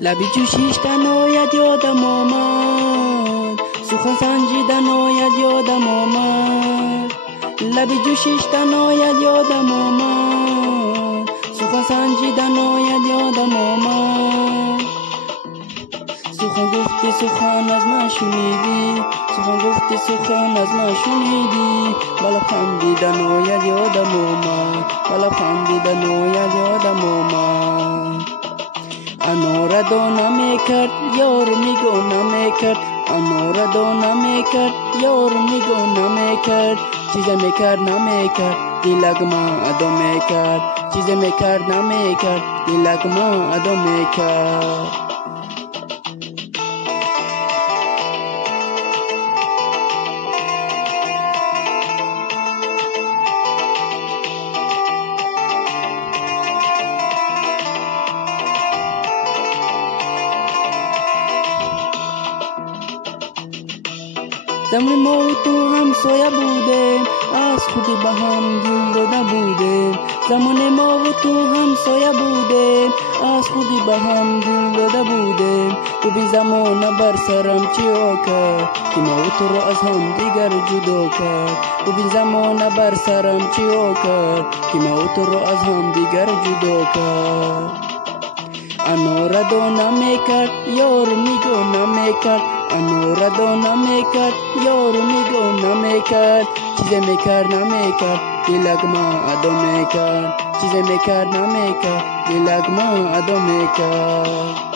لبی جوشیشتن آید یادم آمد، سخن سنجیدن آید یادم آمد. لبی جوشیشتن آید یادم آمد، سخن سنجیدن آید یادم آمد. سخن گفتی سخن از من شنیدی، سخن گفتی سخن از من شنیدی. بلا خندیدن آید یادم آمد، بلا خندیدن آید یادم آمد. انار دانه میکرد یار نگاه نمیکرد، انار دانه میکرد یار نگاه نمیکرد. چیزی میکرد نمیکرد دلک ما ادا میکرد، چیزی میکرد نمیکرد دلک ما ادا میکرد. زمان ما و تو همسایه بودیم، از خودی به هم دل داده بودیم. زمان ما و تو همسایه بودیم، از خودی به هم دل داده بودیم. تو بی زمانه بر سرم چیا کرد که ما و تو را از هم دیگر جدا کرد. تو بی زمانه بر سرم چیا کرد که ما و تو را از هم دیگر جدا کرد. انار دانه میکرد یار نگاه نمیکرد، انار دانه میکرد یار نگاه نمیکرد. چیزی میکرد نمیکرد دلک ما ادا میکرد، چیزی میکرد نمیکرد دلک ما ادا میکرد.